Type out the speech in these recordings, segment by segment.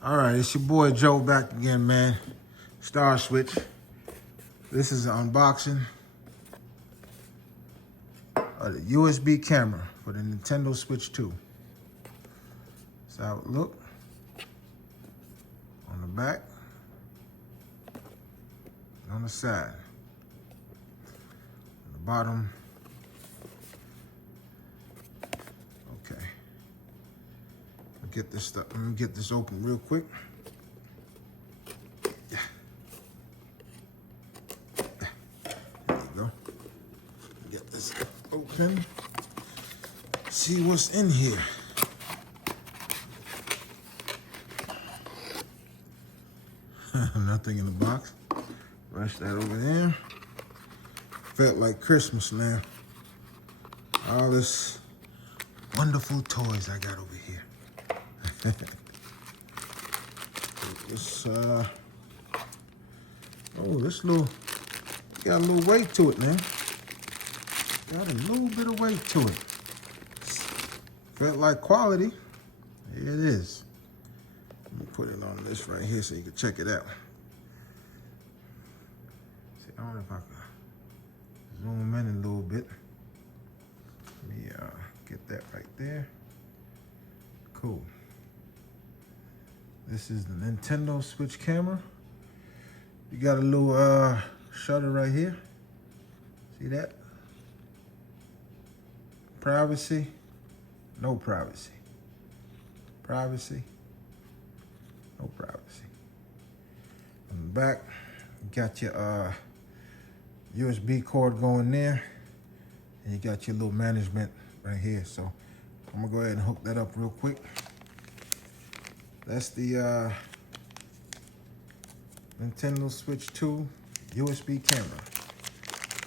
All right, it's your boy Joe back again, man. Star Switch. This is an unboxing of the USB camera for the Nintendo Switch 2. That's how it look on the back and on the side. On the bottom. Okay. Get this stuff. Let me get this open real quick. There you go. Get this open. See what's in here. Nothing in the box. Rush that over there. Felt like Christmas, man. All this wonderful toys I got over here. This this got a little weight to it, man. Got a little bit of weight to it. Felt like quality. Here it is. Let me put it on this right here so you can check it out. See, I don't know if I can zoom in a little bit. Let me get that right there. Cool. This is the Nintendo Switch camera. You got a little shutter right here. See that? Privacy, no privacy. Privacy, no privacy. On the back, you got your USB cord going there, and you got your little management right here. So I'm gonna go ahead and hook that up real quick. That's the Nintendo Switch 2 USB camera.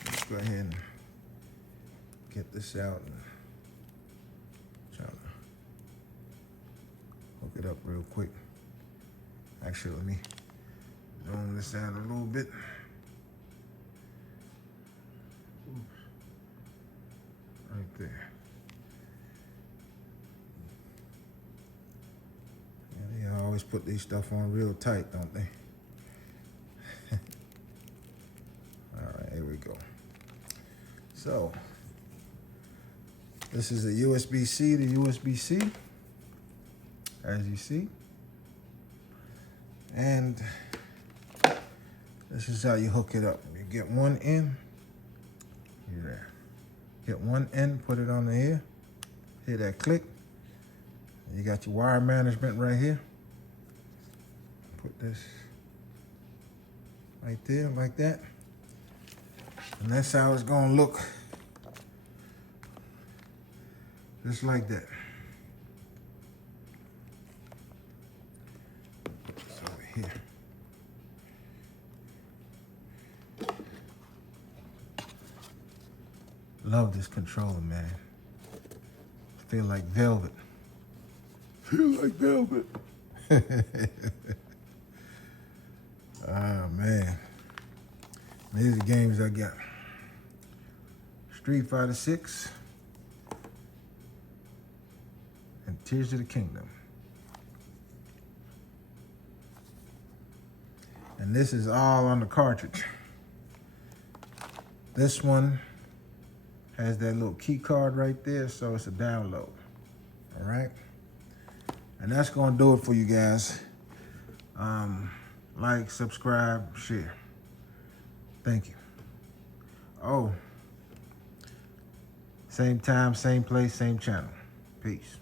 Let's go ahead and get this out and try to hook it up real quick. Actually, let me zoom this out a little bit. Oops. Right there. Yeah, they always put these stuff on real tight, don't they? All right, here we go. So, this is a USB-C to USB-C, as you see. And this is how you hook it up. You get one in, here. Get one in, put it on the ear, hear that click. And you got your wire management right here. Put this right there, like that. And that's how it's gonna look. Just like that. Put this over here. Love this controller, man. Feel like velvet. Feel like velvet. Oh, man. These are the games I got. Street Fighter 6. And Tears of the Kingdom. And this is all on the cartridge. This one has that little key card right there, so it's a download. All right? And that's gonna do it for you guys. Like, subscribe, share. Thank you. Oh, same time, same place, same channel. Peace.